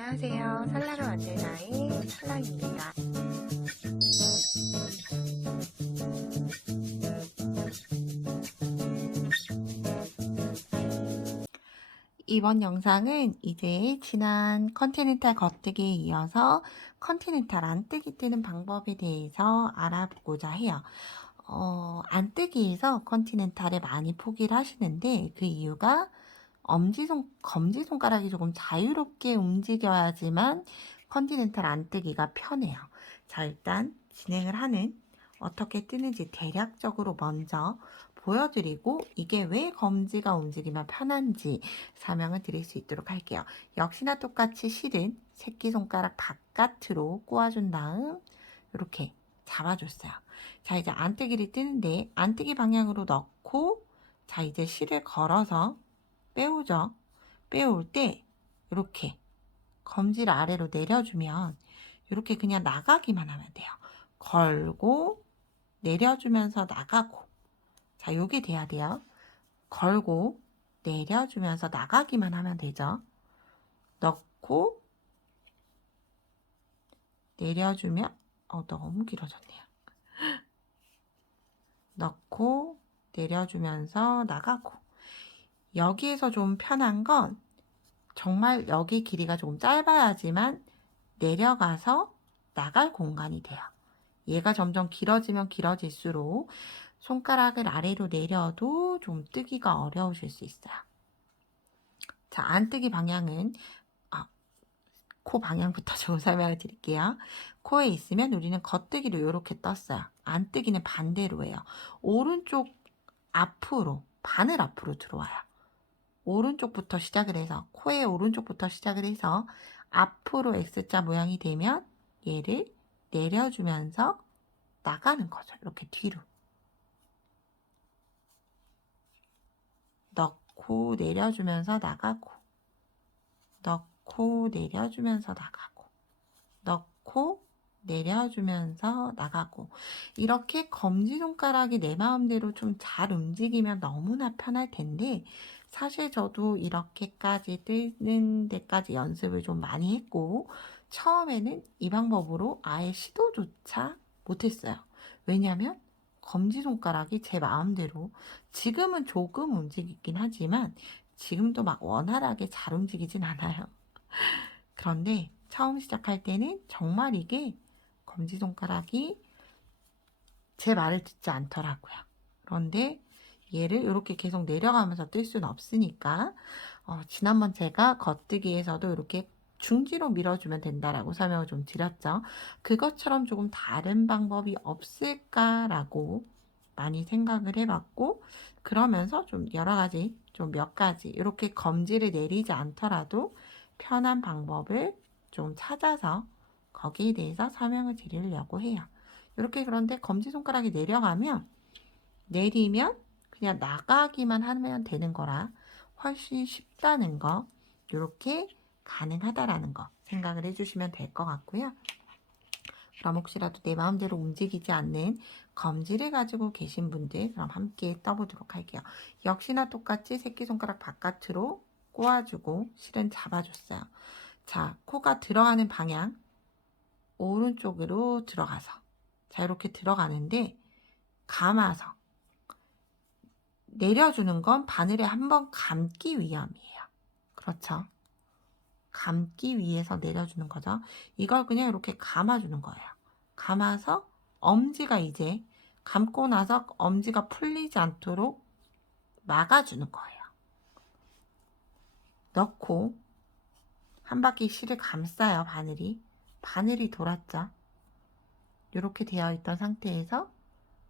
안녕하세요. 설날을 만들나의 설랑입니다. 이번 영상은 이제 지난 컨티넨탈 겉뜨기에 이어서 컨티넨탈 안뜨기 뜨는 방법에 대해서 알아보고자 해요. 안뜨기에서 컨티넨탈에 많이 포기를 하시는데 그 이유가 검지손가락이 조금 자유롭게 움직여야지만 컨티넨탈 안뜨기가 편해요. 자, 일단 진행을 하는 어떻게 뜨는지 대략적으로 먼저 보여드리고 이게 왜 검지가 움직이면 편한지 설명을 드릴 수 있도록 할게요. 역시나 똑같이 실은 새끼손가락 바깥으로 꼬아준 다음 이렇게 잡아줬어요. 자, 이제 안뜨기를 뜨는데 안뜨기 방향으로 넣고 자, 이제 실을 걸어서 빼오죠. 빼올 때 이렇게 검지를 아래로 내려주면 이렇게 그냥 나가기만 하면 돼요. 걸고 내려주면서 나가고 자, 요게 돼야 돼요. 걸고 내려주면서 나가기만 하면 되죠. 넣고 내려주면 너무 길어졌네요. 넣고 내려주면서 나가고 여기에서 좀 편한 건 정말 여기 길이가 조금 짧아야지만 내려가서 나갈 공간이 돼요. 얘가 점점 길어지면 길어질수록 손가락을 아래로 내려도 좀 뜨기가 어려우실 수 있어요. 자, 안뜨기 방향은 코 방향부터 좀 설명을 드릴게요. 코에 있으면 우리는 겉뜨기로 이렇게 떴어요. 안뜨기는 반대로 해요. 오른쪽 앞으로, 바늘 앞으로 들어와요. 오른쪽부터 시작을 해서 코의 오른쪽부터 시작을 해서 앞으로 X자 모양이 되면 얘를 내려주면서 나가는 거죠. 이렇게 뒤로 넣고 내려주면서 나가고 넣고 내려주면서 나가고 넣고 내려주면서 나가고 이렇게 검지손가락이 내 마음대로 좀 잘 움직이면 너무나 편할 텐데 사실 저도 이렇게까지 뜨는 데까지 연습을 좀 많이 했고 처음에는 이 방법으로 아예 시도조차 못했어요. 왜냐하면 검지손가락이 제 마음대로 지금은 조금 움직이긴 하지만 지금도 막 원활하게 잘 움직이진 않아요. 그런데 처음 시작할 때는 정말 이게 검지손가락이 제 말을 듣지 않더라고요. 그런데 얘를 이렇게 계속 내려가면서 뜰 수는 없으니까 지난번 제가 겉뜨기에서도 이렇게 중지로 밀어주면 된다라고 설명을 좀 드렸죠. 그것처럼 조금 다른 방법이 없을까라고 많이 생각을 해봤고 그러면서 좀 여러 가지 좀 몇 가지 이렇게 검지를 내리지 않더라도 편한 방법을 좀 찾아서 거기에 대해서 설명을 드리려고 해요. 이렇게 그런데 검지손가락이 내리면 그냥 나가기만 하면 되는 거라 훨씬 쉽다는 거 이렇게 가능하다라는 거 생각을 해주시면 될 것 같고요. 그럼 혹시라도 내 마음대로 움직이지 않는 검지를 가지고 계신 분들 그럼 함께 떠보도록 할게요. 역시나 똑같이 새끼손가락 바깥으로 꼬아주고 실은 잡아줬어요. 자, 코가 들어가는 방향 오른쪽으로 들어가서 자 이렇게 들어가는데 감아서 내려주는 건 바늘에 한번 감기 위함이에요. 그렇죠? 감기 위해서 내려주는 거죠. 이걸 그냥 이렇게 감아주는 거예요. 감아서 엄지가 이제 감고 나서 엄지가 풀리지 않도록 막아주는 거예요. 넣고 한 바퀴 실을 감싸요. 바늘이 돌았죠. 이렇게 되어 있던 상태에서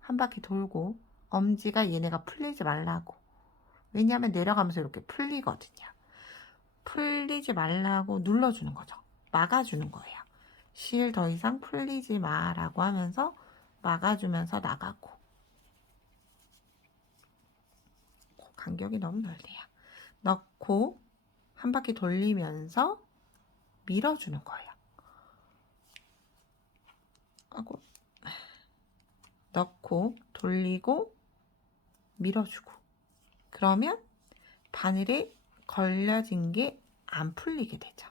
한 바퀴 돌고 엄지가 얘네가 풀리지 말라고 왜냐하면 내려가면서 이렇게 풀리거든요. 풀리지 말라고 눌러주는 거죠. 막아주는 거예요. 실 더 이상 풀리지 마라고 하면서 막아주면서 나가고 간격이 너무 넓네요. 넣고 한 바퀴 돌리면서 밀어주는 거예요. 하고 넣고 돌리고 밀어주고 그러면 바늘에 걸려진 게 안 풀리게 되죠.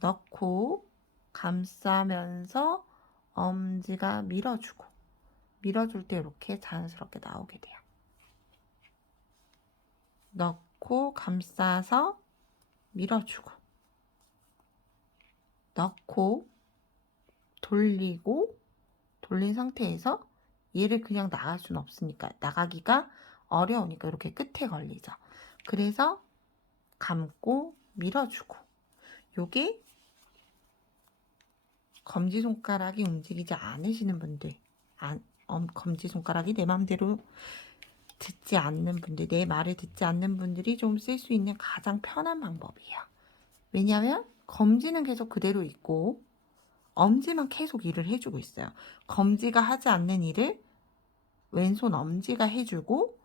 넣고 감싸면서 엄지가 밀어주고, 밀어줄 때 이렇게 자연스럽게 나오게 돼요. 넣고 감싸서 밀어주고, 넣고 돌리고, 돌린 상태에서 얘를 그냥 나갈 수는 없으니까, 나가기가 어려우니까 이렇게 끝에 걸리죠. 그래서 감고 밀어주고, 요게 검지손가락이 움직이지 않으시는 분들, 검지손가락이 내 맘대로 듣지 않는 분들, 내 말을 듣지 않는 분들이 좀 쓸 수 있는 가장 편한 방법이에요. 왜냐하면 검지는 계속 그대로 있고 엄지만 계속 일을 해주고 있어요. 검지가 하지 않는 일을 왼손 엄지가 해주고,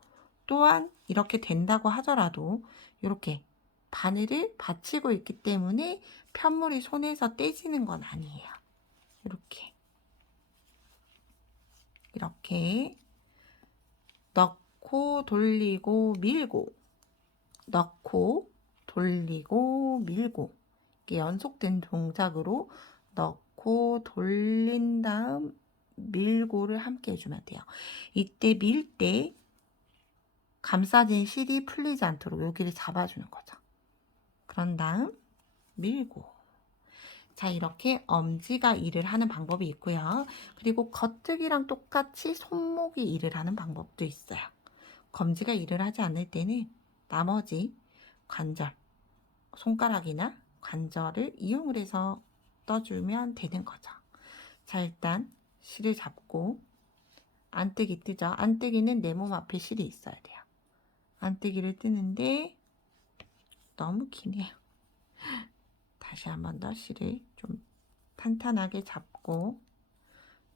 또한 이렇게 된다고 하더라도 이렇게 바늘을 받치고 있기 때문에 편물이 손에서 떼지는 건 아니에요. 이렇게 넣고 돌리고 밀고, 넣고 돌리고 밀고, 이게 연속된 동작으로 넣고 돌린 다음 밀고를 함께 해주면 돼요. 이때 밀 때 감싸진 실이 풀리지 않도록 여기를 잡아주는 거죠. 그런 다음 밀고. 자, 이렇게 엄지가 일을 하는 방법이 있고요. 그리고 겉뜨기랑 똑같이 손목이 일을 하는 방법도 있어요. 검지가 일을 하지 않을 때는 나머지 관절, 손가락이나 관절을 이용을 해서 떠주면 되는 거죠. 자, 일단 실을 잡고 안뜨기 뜨죠. 안뜨기는 내 몸 앞에 실이 있어야 돼요. 안뜨기를 뜨는데 너무 기네요. 다시 한 번 더 실을 좀 탄탄하게 잡고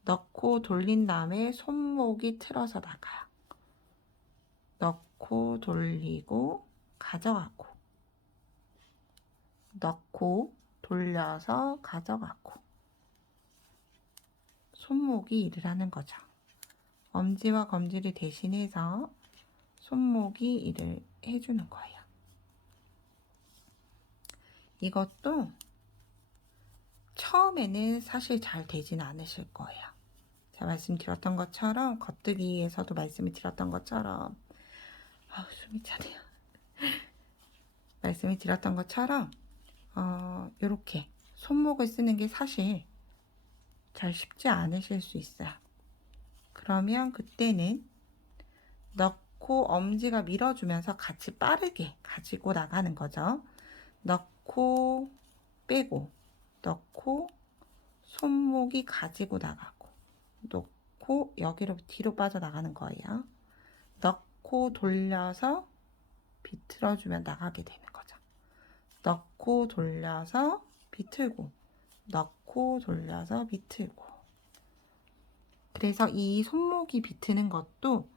넣고 돌린 다음에 손목이 틀어서 나가요. 넣고 돌리고 가져가고, 넣고 돌려서 가져가고, 손목이 일을 하는 거죠. 엄지와 검지를 대신해서 손목이 일을 해주는 거예요. 이것도 처음에는 사실 잘 되지는 않으실 거예요. 제가 말씀드렸던 것처럼, 겉뜨기에서도 말씀을 드렸던 것처럼, 숨이 차네요. 말씀을 드렸던 것처럼 이렇게 손목을 쓰는 게 사실 잘 쉽지 않으실 수 있어요. 그러면 그때는 넣고 엄지가 밀어주면서 같이 빠르게 가지고 나가는 거죠. 넣고 빼고, 넣고 손목이 가지고 나가고, 놓고 여기로 뒤로 빠져나가는 거예요. 넣고 돌려서 비틀어주면 나가게 되는 거죠. 넣고 돌려서 비틀고, 넣고 돌려서 비틀고. 그래서 이 손목이 비트는 것도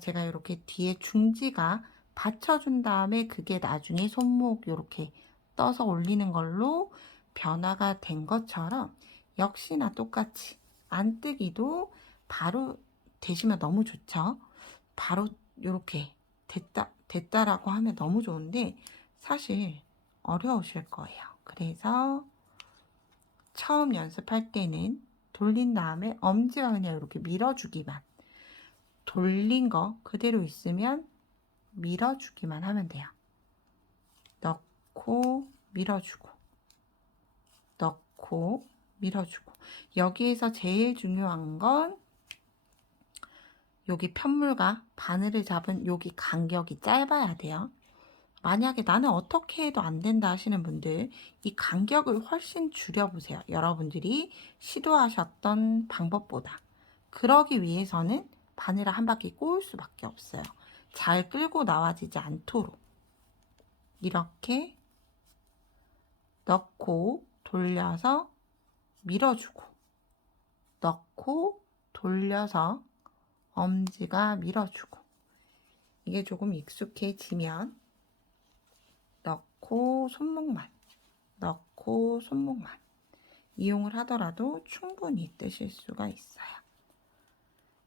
제가 이렇게 뒤에 중지가 받쳐준 다음에 그게 나중에 손목 이렇게 떠서 올리는 걸로 변화가 된 것처럼, 역시나 똑같이 안뜨기도 바로 되시면 너무 좋죠. 바로 이렇게 됐다라고 하면 너무 좋은데 사실 어려우실 거예요. 그래서 처음 연습할 때는 돌린 다음에 엄지가 그냥 이렇게 밀어주기만, 돌린 거 그대로 있으면 밀어주기만 하면 돼요. 넣고 밀어주고, 넣고 밀어주고. 여기에서 제일 중요한 건 여기 편물과 바늘을 잡은 여기 간격이 짧아야 돼요. 만약에 나는 어떻게 해도 안 된다 하시는 분들, 이 간격을 훨씬 줄여보세요. 여러분들이 시도하셨던 방법보다. 그러기 위해서는 바늘을 한 바퀴 꼬을 수밖에 없어요. 잘 끌고 나와지지 않도록. 이렇게 넣고 돌려서 밀어주고, 넣고 돌려서 엄지가 밀어주고. 이게 조금 익숙해지면 넣고 손목만, 넣고 손목만 이용을 하더라도 충분히 뜨실 수가 있어요.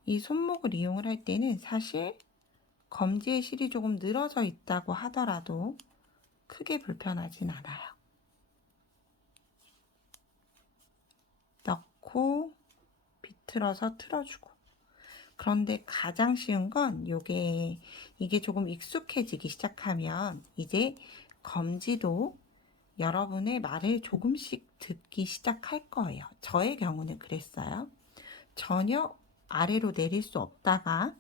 이 손목을 이용을 할 때는 사실 검지의 실이 조금 늘어져 있다고 하더라도 크게 불편하진 않아요. 넣고 비틀어서 틀어주고. 그런데 가장 쉬운 건 이게 조금 익숙해지기 시작하면 이제 검지도 여러분의 말을 조금씩 듣기 시작할 거예요. 저의 경우는 그랬어요. 전혀 아래로 내릴 수 없다가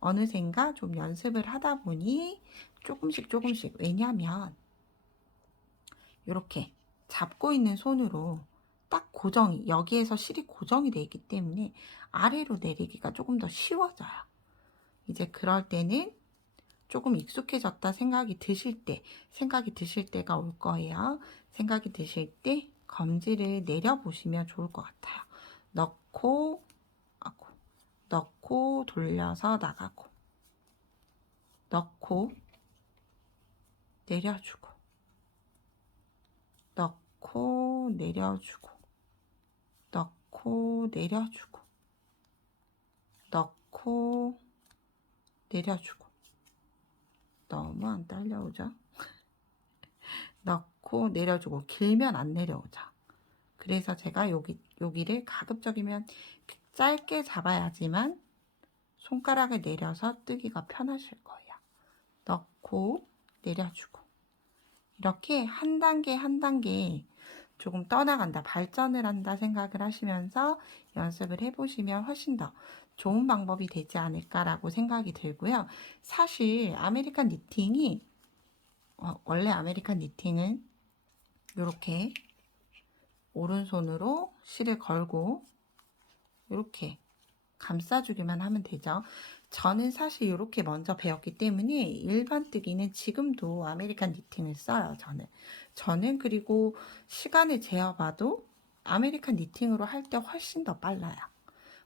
어느샌가 좀 연습을 하다 보니 조금씩 왜냐면 이렇게 잡고 있는 손으로 딱 여기에서 실이 고정이 되어 있기 때문에 아래로 내리기가 조금 더 쉬워져요. 이제 그럴 때는 조금 익숙해졌다 생각이 드실 때가 올 거예요. 생각이 드실 때 검지를 내려보시면 좋을 것 같아요. 넣고 돌려서 나가고, 넣고 내려주고, 넣고 내려주고, 넣고 내려주고, 넣고 내려주고. 너무 안 딸려오죠? 넣고 내려주고. 길면 안 내려오죠. 그래서 제가 여기를 가급적이면 짧게 잡아야지만 손가락을 내려서 뜨기가 편하실 거예요. 넣고 내려주고. 이렇게 한 단계 한 단계 조금 떠나간다, 발전을 한다 생각을 하시면서 연습을 해보시면 훨씬 더 좋은 방법이 되지 않을까라고 생각이 들고요. 사실 아메리칸 니팅이 원래 아메리칸 니팅은 이렇게 오른손으로 실을 걸고 이렇게 감싸주기만 하면 되죠. 저는 사실 이렇게 먼저 배웠기 때문에 일반 뜨기는 지금도 아메리칸 니팅을 써요. 저는 그리고 시간을 재어봐도 아메리칸 니팅으로 할 때 훨씬 더 빨라요.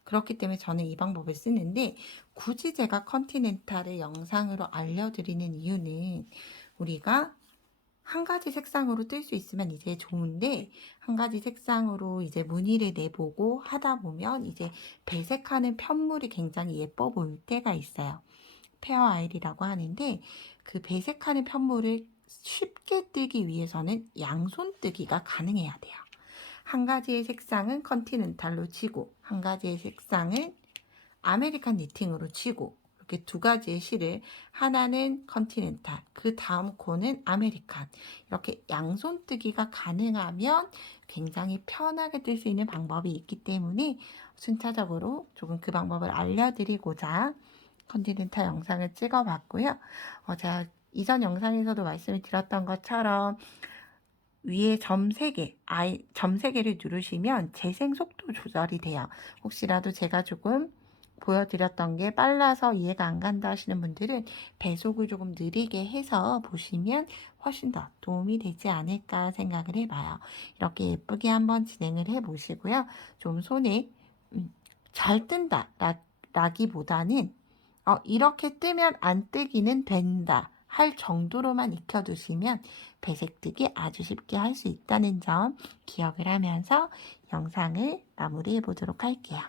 그렇기 때문에 저는 이 방법을 쓰는데, 굳이 제가 컨티넨탈을 영상으로 알려드리는 이유는 우리가 한 가지 색상으로 뜰 수 있으면 이제 좋은데, 한 가지 색상으로 이제 무늬를 내보고 하다 보면 이제 배색하는 편물이 굉장히 예뻐 보일 때가 있어요. 페어 아일이라고 하는데, 그 배색하는 편물을 쉽게 뜨기 위해서는 양손 뜨기가 가능해야 돼요. 한 가지의 색상은 컨티넨탈로 치고, 한 가지의 색상은 아메리칸 니팅으로 치고, 이렇게 두 가지의 실을, 하나는 컨티넨탈, 그 다음 코는 아메리칸, 이렇게 양손 뜨기가 가능하면 굉장히 편하게 뜰 수 있는 방법이 있기 때문에 순차적으로 조금 그 방법을 알려드리고자 컨티넨탈 영상을 찍어봤고요. 제가 이전 영상에서도 말씀을 드렸던 것처럼 위에 점 3개를 누르시면 재생 속도 조절이 돼요. 혹시라도 제가 조금 보여드렸던 게 빨라서 이해가 안 간다 하시는 분들은 배속을 조금 느리게 해서 보시면 훨씬 더 도움이 되지 않을까 생각을 해봐요. 이렇게 예쁘게 한번 진행을 해 보시고요. 좀 손에 잘 뜬다 라기보다는 이렇게 뜨면 안 뜨기는 된다 할 정도로만 익혀두시면 배색 뜨기 아주 쉽게 할 수 있다는 점 기억을 하면서 영상을 마무리해 보도록 할게요.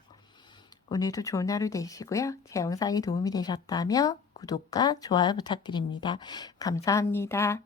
오늘도 좋은 하루 되시고요. 제 영상이 도움이 되셨다면 구독과 좋아요 부탁드립니다. 감사합니다.